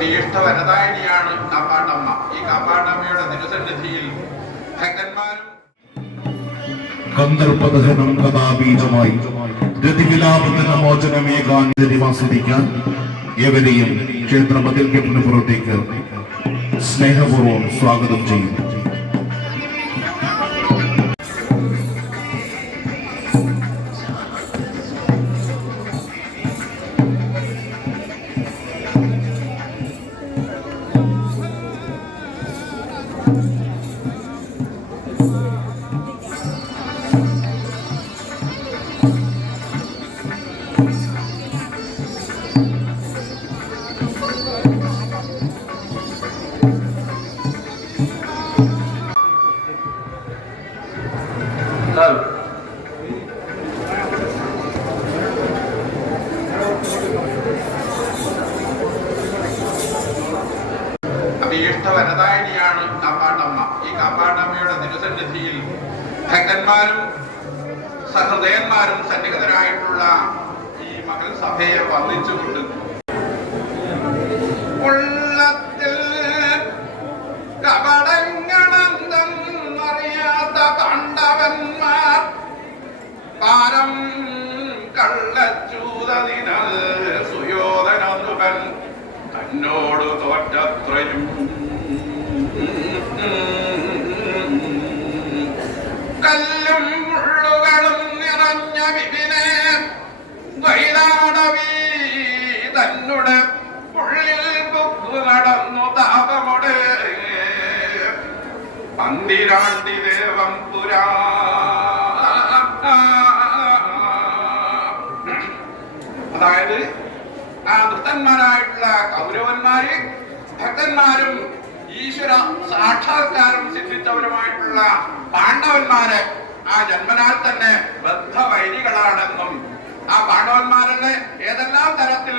അഭിയിഷ്ട വരദായിനിയാണ് കാപ്പാട്ടമ്മ. ഈ കാപ്പാട്ടമ്മയുടെ തിരുസന്നിധിയിൽ ഭക്തന്മാരും കന്ദർപ്പദഹനം കഥാബീജമായി രതിവിലാപത്തിന് മോചനമേകാൻ ആസ്വദിക്കാൻ ഏവരെയും ക്ഷേത്ര മതിൽക്കെട്ടിന് പുറത്തേക്ക് സ്നേഹപൂർവ്വം സ്വാഗതം ചെയ്യുന്നു. അഭിയിഷ്ട വരദായിനിയാണ് കാപ്പാട്ടമ്മ. ഈ കാപ്പാട്ടമ്മയുടെ തിരുസന്നിധിയിൽ ഭക്തന്മാരും സഹൃദയന്മാരും സന്നിഹിതരായിട്ടുള്ള ഈ മകൾ സഭയെ വന്ദിച്ചുകൊണ്ട് ഉള്ളത്തിൽ കപടങ്ങളെന്തെന്നറിയാത്ത പാണ്ഡവന്മാർ പാരം കള്ളച്ചൂതതിനാൽ സുയോധനനുപൻ തന്നോട് തോറ്റത്രയും കല്ലും മുള്ളുകളും നിറഞ്ഞ വിപിനെ വൈതാടവീ തന്നുടെ ഉള്ളിൽ പൊക്കു നടന്നു താപമുടെ പന്തിരാണ്ടി ദേവം പുരാ. അതായത് ആ ദൃഷ്ടന്മാരായിട്ടുള്ള കൗരവന്മാര് ഭക്തന്മാരും ഈശ്വര സാക്ഷാത്കാരം സിദ്ധിച്ചവരുമായിട്ടുള്ള പാണ്ഡവന്മാര് ആ ജന്മനാൽ തന്നെ ബദ്ധവൈരികളാണെന്നും ആ പാണ്ഡവന്മാരുടെ ഏതെല്ലാം തരത്തിൽ